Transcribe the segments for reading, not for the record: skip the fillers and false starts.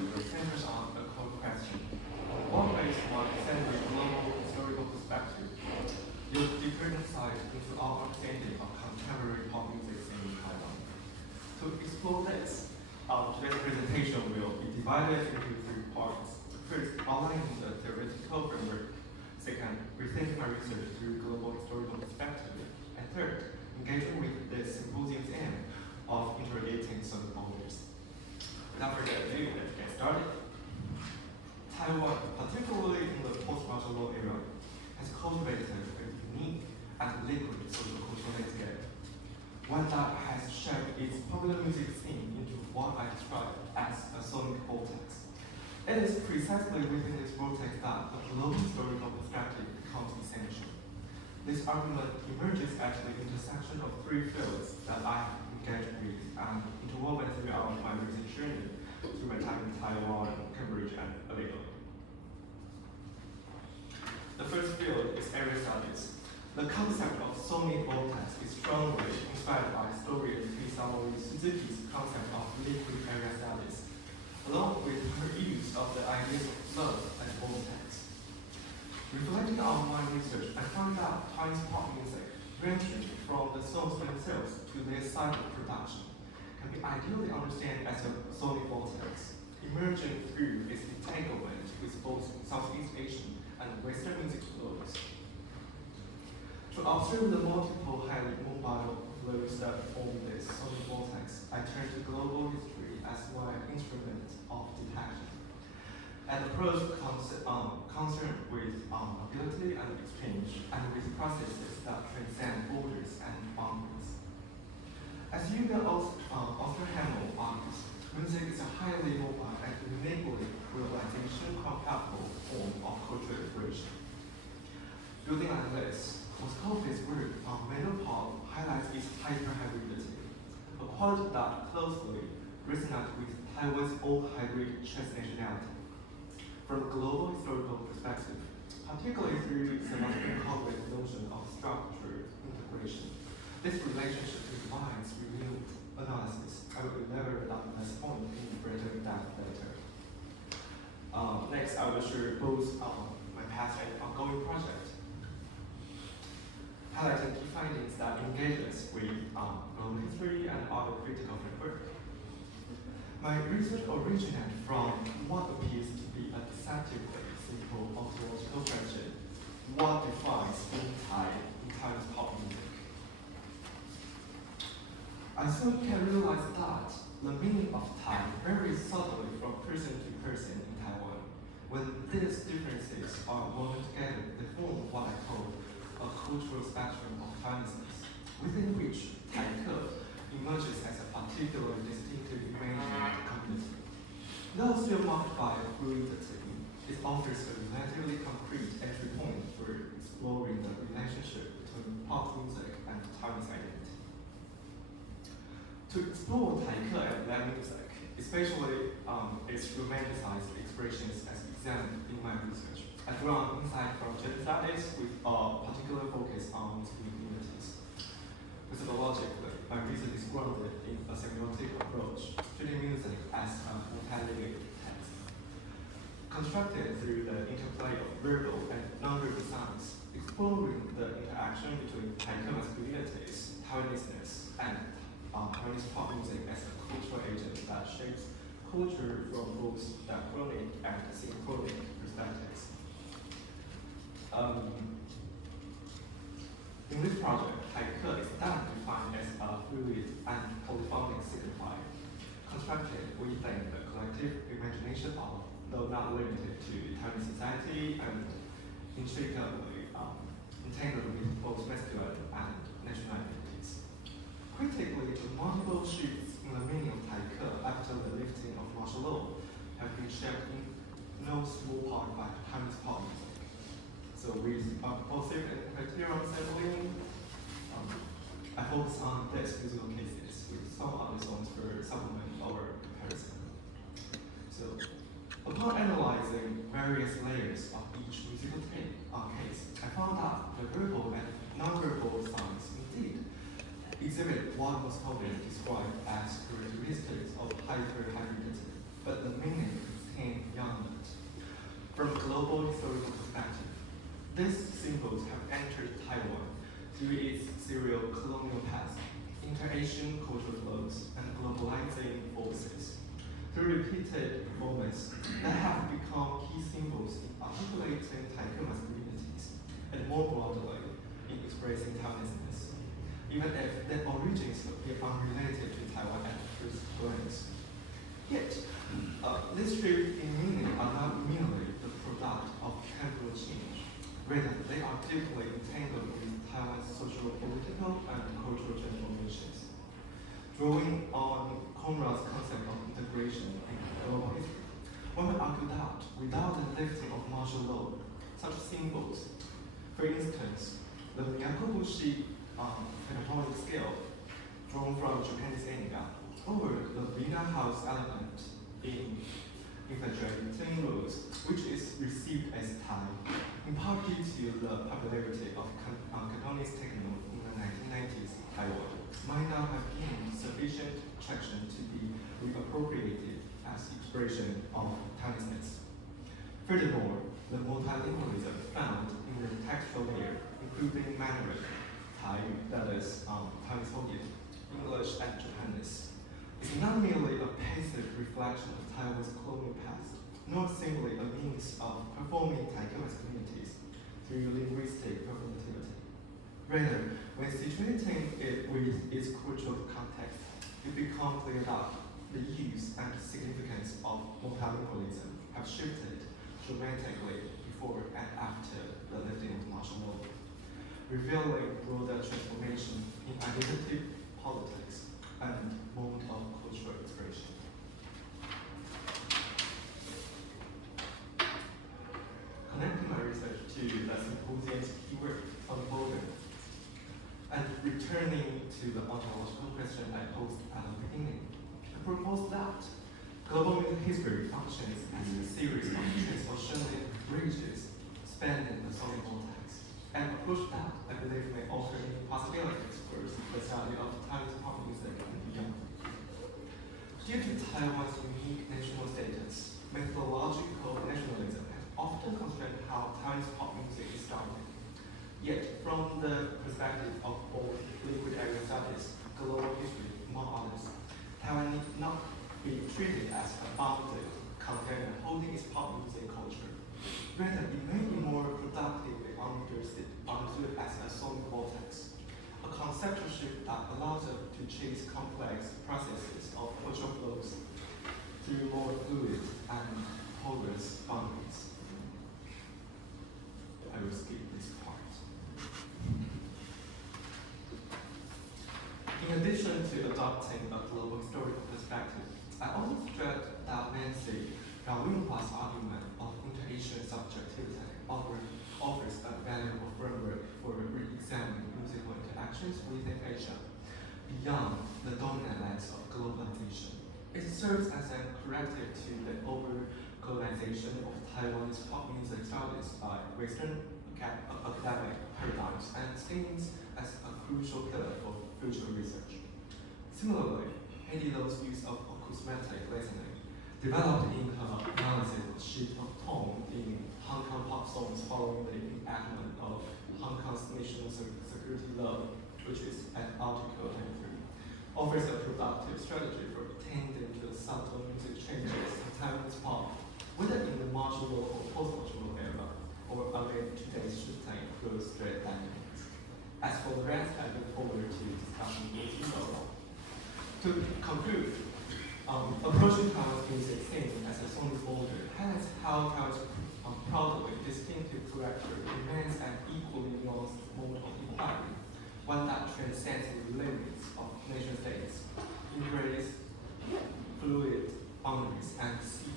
will center on a core question. What makes one send a global historical perspective? You'll deeper insight into our understanding of contemporary pop music in Taiwan. To explore this, today's presentation will be divided into 3 parts. First, outlining the theoretical framework. Second, rethinking my research through global historical perspective. And third, engaging with the symposium's aim of interrogating some authors. Without further ado, let's get started. Taiwan, particularly in the post-martial law era, has cultivated a unique and liquid social-cultural landscape, one that has shaped its popular music scene into what I describe as a sonic vortex. It is precisely within this vortex that a global historical perspective becomes essential. This argument emerges at the intersection of 3 fields that I have engaged with and interwoven throughout my research journey through my time in Taiwan, Cambridge, and Aledo. The first field is area studies. The concept of sonic vortex is strongly inspired by historian Hisao Suzuki's concept of liquid area studies, along with her use of the ideas of flow and vortex. Reflecting on my research, I found that Taiwanese pop music, ranging from the songs themselves to their cycle production, can be ideally understood as a sonic vortex, emerging through its entanglement with both Southeast Asian and Western music flows. To observe the multiple highly mobile flows that form this sonic vortex, I turn to global history as one instrument of detection. An approach concerned with ability and exchange, and with processes that transcend borders and boundaries. As Yuga Arthur Hamill argues, music is a highly mobile and uniquely globalization-compatible form of cultural expression. Building on this, Musicology's work on metal pop highlights its hyper-hybridity, a quality that closely resonates with Taiwan's own hybrid transnationality. From a global historical perspective, particularly through Musicology's notion of structured integration, this relationship combines renewed analysis. I will elaborate on this point in greater depth later. Next, I will share both my past and ongoing project, highlighting key findings that engage us with global history and other critical framework. My research originated from what appears to be a deceptively simple ontological question: what defines being Thai in Taiwanese pop music? I soon can realize that the meaning of Thai varies subtly from person to person in Taiwan. When these differences are woven together, they form what I call a cultural spectrum of Taiwanese, within which Taike emerges as a particularly distinctive emerging community. Though still marked by a fluidity, it offers a relatively concrete entry point for exploring the relationship between pop music and Taiwanese identity. To explore Taike and that music, especially its romanticized expressions as examined in my research, I draw on insight from gender studies with a particular focus on musical communities. Methodologically, my research is grounded in a semiotic approach, treating music as a multi-layered text. Constructed through the interplay of verbal and non-verbal sounds, exploring the interaction between Taike masculinities, Taiwanese-ness, and Taiwanese pop music as a cultural agent that shapes culture from both diachronic and synchronic perspectives. In this project, Taike is then defined as a fluid and polyphonic signifier, constructed within the collective imagination of, though not limited to, Taiwanese society and intricately entangled with both masculine and national identities. Critically, the multiple shifts in the meaning of Taike after the lifting of martial law have been shaped in no small part by Taiwanese pop music. So with compulsive and criterion sampling, I focus on these musical cases with some other songs for supplement our comparison. So upon analyzing various layers of each musical case, I found that the verbal and non-verbal sounds indeed exhibit what was commonly described as characteristics of hyper-hybridity. but the meaning extends beyond it. From a global historical perspective, these symbols have entered Taiwan through its serial colonial past, inter-Asian cultural flows, and globalizing forces. Through repeated performance, they have become key symbols in articulating Taiwanese communities, and more broadly, in expressing Taiwanese, even if their origins appear unrelated to Taiwan at first glance. Yet, these shifts in meaning are not merely the product of temporal change. Rather, they are deeply entangled with Taiwan's social, political, and cultural transformations. Drawing on Conrad's concept of integration in global history, one may argue that without the lifting of martial law, such symbols, for instance, the Miyako-bushi pentatonic scale drawn from Japanese Enga, or the Wiener House element in infatuating rules, which is received as Thai, in part due to the popularity of Cantonese techno in the 1990s Taiwan, might not have gained sufficient traction to be reappropriated as expression of Taiwanese. Furthermore, the multilingualism found in the textual layer, including Mandarin, Thai, that is Taiwanese Hokkien, English, and Japanese, is not merely a passive reflection of Taiwan's colonial past, nor simply a means of performing Taiwanese communities through linguistic performativity. Rather, when situating it with its cultural context, it becomes clear that the use and significance of multilingualism have shifted dramatically before and after the lifting of martial law, revealing broader transformation in identity politics and mode of cultural expression. Connecting my research to the Symposium's keyword unfolding, and returning to the ontological question I posed at the beginning, I propose that global music history functions as a series of transoceanic bridges spanning the sonic vortex, and approach that I believe may offer new possibilities for the study of Taiwanese pop music and beyond. Due to Taiwan's unique national status, methodological nationalism has often constrained how Taiwanese pop music is started. Yet, from the perspective of both liquid area studies, global history, among others, Taiwan need not be treated as a bounded container holding its pop music culture. Rather, it may be more productively understood as a sonic vortex, a conceptual shift that allows us to chase complex processes of cultural flows through more fluid and porous boundaries. I will skip this part. In addition to adopting a global historical perspective, I also stressed that Nancy Raoyunhua's argument of inter-Asian subjectivity offers a valuable framework for re-examining musical interactions within Asia, beyond the dominant lens of globalization. It serves as a corrective to the over-colonization of Taiwanese pop music studies by Western academic paradigms and stands as a crucial pillar for future research. Similarly, Eddie Lowe's use of acousmatic listening, developed in her analysis of shift of tone in Hong Kong pop songs following the enactment of Hong Kong's national security law, which is at Article 23, offers a productive strategy for attending to the subtle music changes in Taiwanese pop, whether in the martial law or post-martial law era, or amid today's shifting growth rate dynamics. As for the rest, I look forward to discussing with you all. To conclude, approaching Taiwan's music scene as a sonic border highlights how Taiwan's proudly distinctive character remains an equally nuanced mode of inquiry, one that transcends the limits of nation states, embrace fluid boundaries, and seek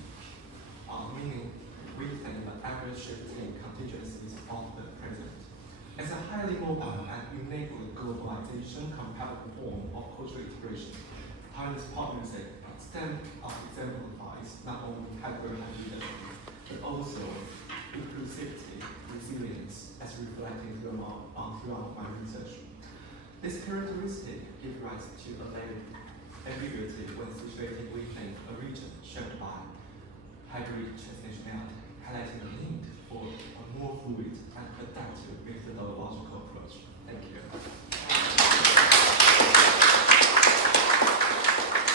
meaning within the ever-shifting contingencies of the present. As a highly mobile and uniquely globalization-compatible form of cultural expression, Taiwanese pop music exemplifies not only category leadership, but also inclusivity, resilience, as reflected throughout my research. This characteristic gives rise to a layered ambiguity when situating within a region shaped by hybrid transnationality, highlighting the need for a more fluid and adaptive methodological